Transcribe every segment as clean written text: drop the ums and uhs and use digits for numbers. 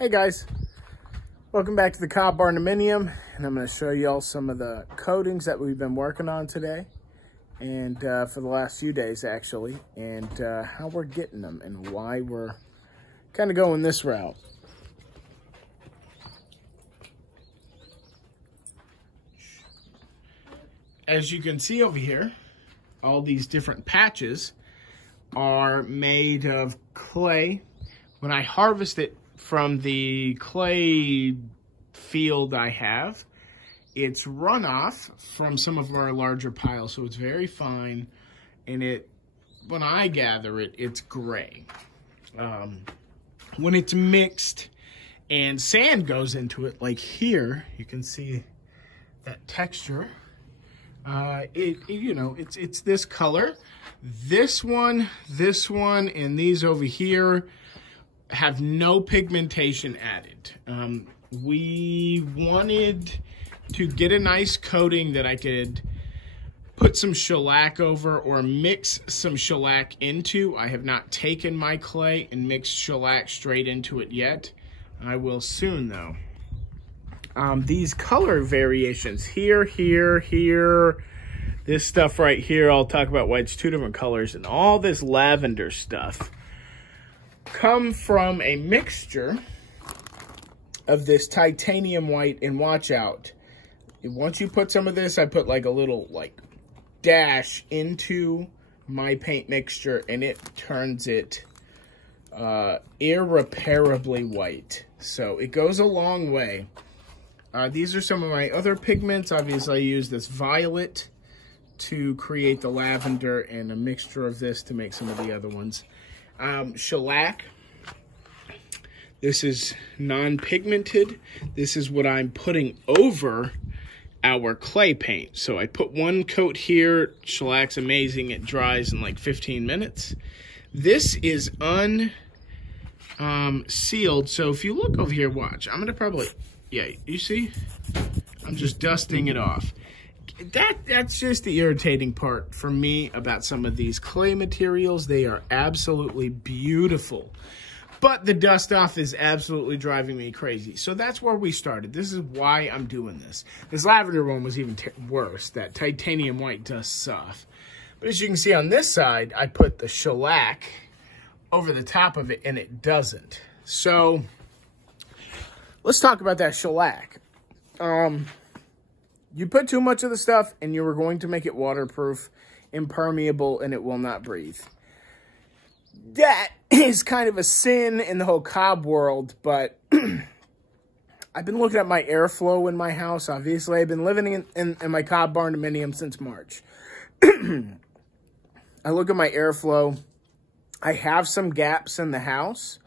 Hey guys, welcome back to the Barndominium, and I'm going to show you all some of the coatings that we've been working on today and for the last few days actually, and how we're getting them and why we're kind of going this route. As you can see over here, all these different patches are made of clay. When I harvest it from the clay field I have, it's runoff from some of our larger piles, so it's very fine, and when I gather it, it's gray. When it's mixed and sand goes into it, like here, you can see that texture. It's this color. This one, and these over here have no pigmentation added. We wanted to get a nice coating that I could put some shellac over or mix some shellac into. I have not taken my clay and mixed shellac straight into it yet. I will soon though. These color variations here, this stuff right here, I'll talk about why it's two different colors, and all this lavender stuff come from a mixture of this titanium white, and watch out. Once you put some of this, I put like a little dash into my paint mixture, and it turns it irreparably white. So it goes a long way. These are some of my other pigments. Obviously, I use this violet to create the lavender and a mixture of this to make some of the other ones. Shellac. This is non-pigmented. This is what I'm putting over our clay paint. So I put one coat here. Shellac's amazing. It dries in like 15 minutes. This is unsealed. So if you look over here, watch. I'm gonna probably, yeah, you see? I'm just dusting it off. That's just the irritating part for me about some of these clay materials. They are absolutely beautiful, but the dust off is absolutely driving me crazy. So that's where we started. This is why I'm doing this. This lavender one was even worse. That titanium white dusts off. But as you can see on this side, I put the shellac over the top of it, and it doesn't. So let's talk about that shellac. You put too much of the stuff and you were going to make it waterproof, impermeable, and it will not breathe. That is kind of a sin in the whole cob world, but I've been looking at my airflow in my house. Obviously, I've been living in my cob barndominium since March. I look at my airflow. I have some gaps in the house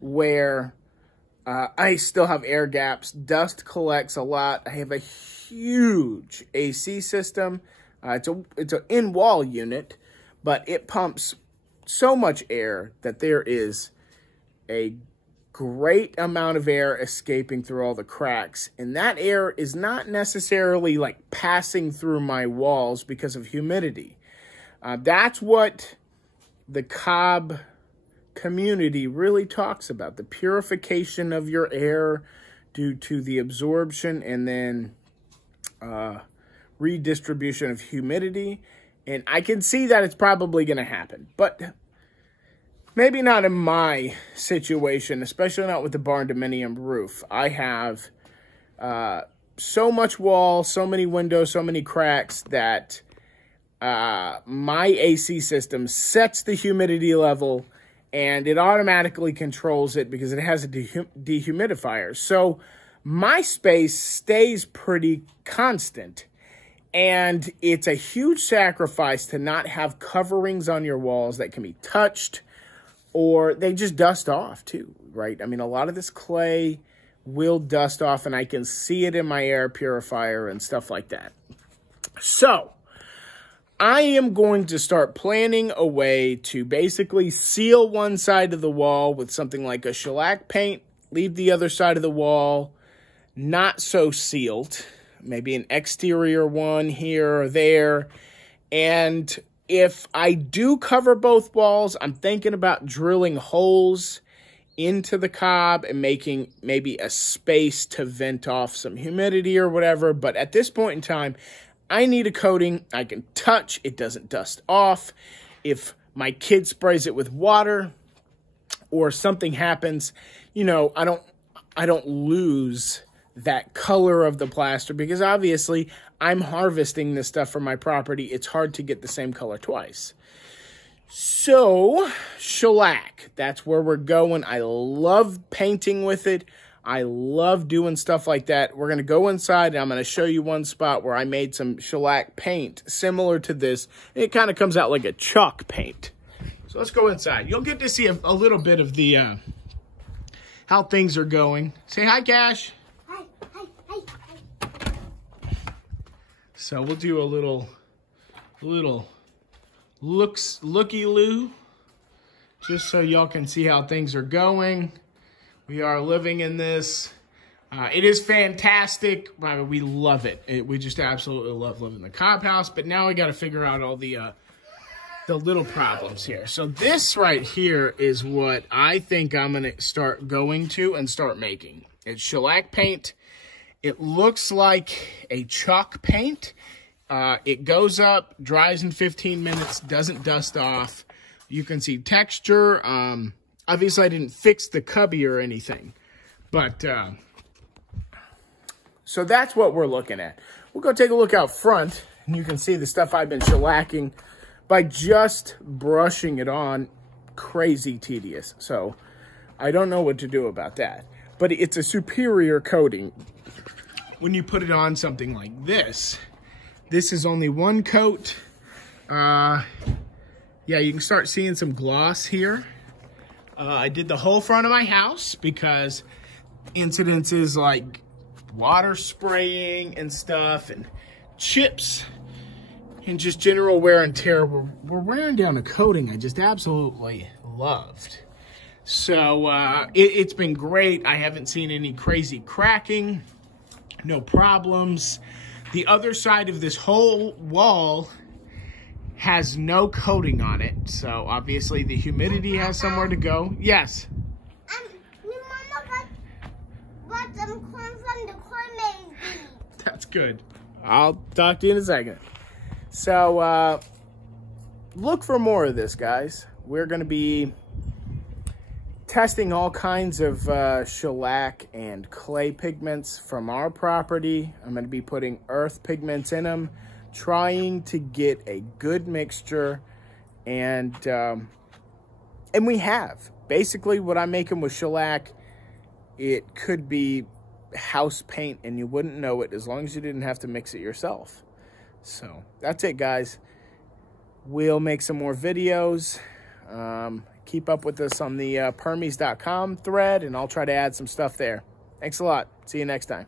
where I still have air gaps. Dust collects a lot. I have a huge AC system. It's an in-wall unit, but it pumps so much air that there is a great amount of air escaping through all the cracks. And that air is not necessarily like passing through my walls because of humidity. That's what the cob community really talks about, the purification of your air due to the absorption and then redistribution of humidity. And I can see that it's probably going to happen, but maybe not in my situation, especially not with the Barndominium roof. I have so much wall, so many windows, so many cracks that my AC system sets the humidity level, and it automatically controls it because it has a dehumidifier. So my space stays pretty constant, and it's a huge sacrifice to not have coverings on your walls that can be touched, or they just dust off too, right? I mean, a lot of this clay will dust off, and I can see it in my air purifier and stuff like that. So I am going to start planning a way to basically seal one side of the wall with something like a shellac paint, leave the other side of the wall not so sealed, maybe an exterior one here or there. And if I do cover both walls, I'm thinking about drilling holes into the cob and making maybe a space to vent off some humidity or whatever. But at this point in time, I need a coating I can touch. It doesn't dust off. If my kid sprays it with water or something happens, you know, I don't lose that color of the plaster, because obviously I'm harvesting this stuff from my property. It's hard to get the same color twice. So, shellac, that's where we're going. I love painting with it. I love doing stuff like that. We're going to go inside, and I'm going to show you one spot where I made some shellac paint similar to this. It kind of comes out like a chalk paint. So let's go inside. You'll get to see a little bit of the how things are going. Say hi, Cash. Hi, hi, hi, hi. So we'll do a little looky-loo, just so y'all can see how things are going. We are living in this. It is fantastic. We love it. We just absolutely love living in the cob house. But now we got to figure out all the little problems here. So this right here is what I think I'm going to start going to and start making. It's shellac paint. It looks like a chalk paint. It goes up, dries in 15 minutes, doesn't dust off. You can see texture. Obviously, I didn't fix the cubby or anything. But, so that's what we're looking at. We'll go take a look out front, and you can see the stuff I've been shellacking by just brushing it on. Crazy tedious. So, I don't know what to do about that. But it's a superior coating when you put it on something like this. This is only one coat. Yeah, you can start seeing some gloss here. I did the whole front of my house because incidences like water spraying and stuff and chips and just general wear and tear. We're wearing down a coating I just absolutely loved. So it's been great. I haven't seen any crazy cracking, no problems. The other side of this whole wall has no coating on it, so obviously the humidity has somewhere to go. Yes? Your mama got some corn from the corn maze. That's good. I'll talk to you in a second. So, look for more of this, guys. We're going to be testing all kinds of shellac and clay pigments from our property. I'm going to be putting earth pigments in them, trying to get a good mixture, and we have. Basically, what I'm making with shellac, it could be house paint, and you wouldn't know it as long as you didn't have to mix it yourself. So, that's it, guys. We'll make some more videos. Keep up with us on the permies.com thread, and I'll try to add some stuff there. Thanks a lot. See you next time.